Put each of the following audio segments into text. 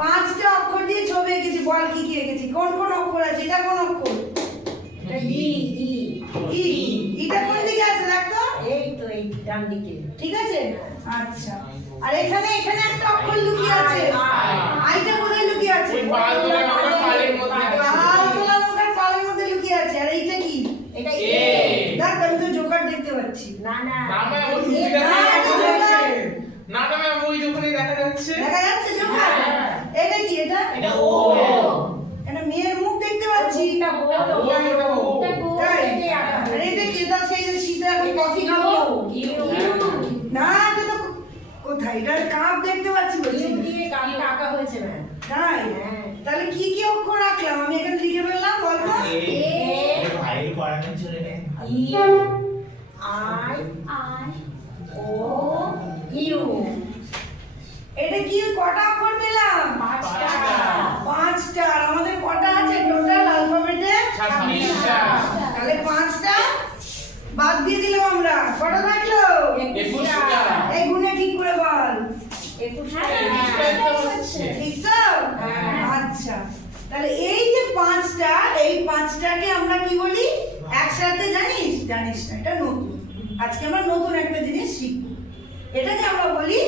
পাঁচটা অক্ষর দিয়ে ছবি এঁকেছি বল কি কি এঁকেছি? কোন কোন অক্ষর আছে? এটা কোন অক্ষর? এটা ই ই। ই এটা কোন দিকে আছে দেখ এই তো এই ডান দিকে। ঠিক আছে? আচ্ছা। আর এখানে এখানে একটা অক্ষর লুকিয়ে আছে। আইটা কোথায় লুকিয়ে আছে? ওই পাল তোলা নৌকার পালের মধ্যে আছে। পাল তোলা নৌকার পালের মধ্যে লুকিয়ে আছে। আর এইটা কি? এটা এ। এ। দেখ আমি তো জোকার দেখতে পাচ্ছি। না না। ওই দেখা যাচ্ছে। জোকার। না না ওই দোকানে দেখা যাচ্ছে। দেখা যাচ্ছে জোকার। এটা কি এটা ও। মেয়ের মুখ দেখতে পাচ্ছি। আর হয়েছে। এটা কি এটা সেই শীতে এখন কফি খাব। না এটা তো কোথায়? এটা কাপ দেখতে পাচ্ছি বলছি। দিয়ে কাপটা আঁকা হয়েছে তাই? হ্যাঁ। তাহলে কি কি অক্ষর রাখলাম? আমি এখানে লিখে ফেললাম বলতো এ ভাই পড়ানোর জন্য ই আই ও ইউ। এটা কি কটা অক্ষর পেলাম? পাঁচটা। পাঁচটা। আমাদের কটা আছে? টোটাল অ্যালফাবেটে তাহলে পাঁচটা বাদ দিয়ে দিলাম আমরা। কটা থাকল? এই গুণে ঠিক করে বল। ঠিক তো? হ্যাঁ। আচ্ছা। তাহলে এই যে পাঁচটা এই পাঁচটাকে আমরা কি বলি? একসাথে জানিস? জানিস না এটা নতুন। আজকে আমরা নতুন একটা জিনিস শিখব। এটাকে আমরা বলি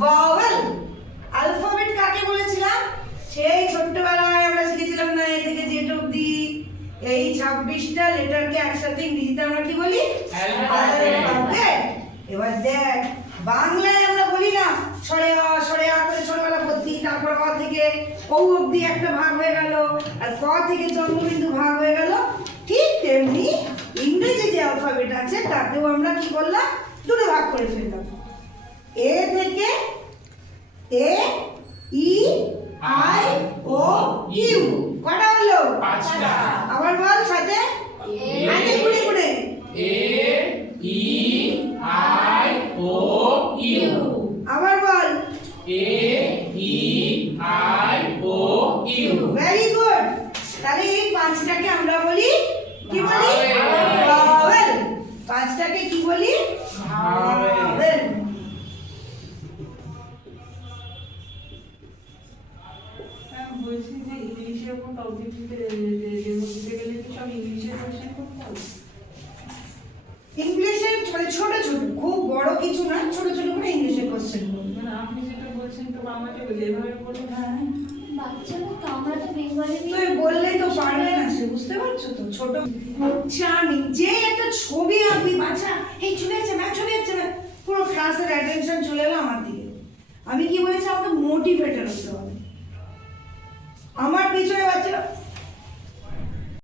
ভাওয়েল সেই ছোট্টবেলায় আমরা শিখেছিলাম না এ থেকে জেড অবধি। এই ছাব্বিশটা লেটারকে একসাথে ইংরেজিতে আমরা কি বলি। এবার দেখ বাংলায় আমরা বলি না সরে আ সরে আ করে ছোটবেলা পড়তি তারপর ক থেকে ও অবধি একটা ভাগ হয়ে গেল আর ক থেকে জন্মবিন্দু ভাগ হয়ে গেল। ঠিক তেমনি ইংরেজি যে অ্যালফাবেট আছে তাতেও আমরা কি করলাম? দুটো ভাগ করে ফেললাম। এ থেকে এ ই আই ও ইউ কটা হলো পাঁচটা আবার বল সাথে আগে গুনে গুনে এ ই আই ও ইউ আবার বল A E I O U very good তাহলে এই পাঁচটাকে আমরা বলি কি বলি. ভাওয়েল পাঁচটাকে কি বলি. ভাওয়েল বলছি যে ইংলিশে এখন টপিক দিতে দিতে গেলে কি সব ইংলিশে কোশ্চেন করতে হবে ইংলিশের মানে ছোট ছোট খুব বড় কিছু না ছোট ছোট করে ইংলিশে কোশ্চেন করবে মানে আপনি যেটা বলছেন তো বলে এভাবে হ্যাঁ বাচ্চা তো আমরা তো বেঙ্গলি তুই বললেই তো পারবে না সে বুঝতে পারছ তো? ছোট আচ্ছা নিজে একটা ছবি আঁকবি বাচ্চা এই ছবি আছে ম্যাম ছবি আছে ম্যাম। পুরো ক্লাসের অ্যাটেনশন চলে এলো আমার দিকে। আমি কি বলেছি আমাকে মোটিভেটেড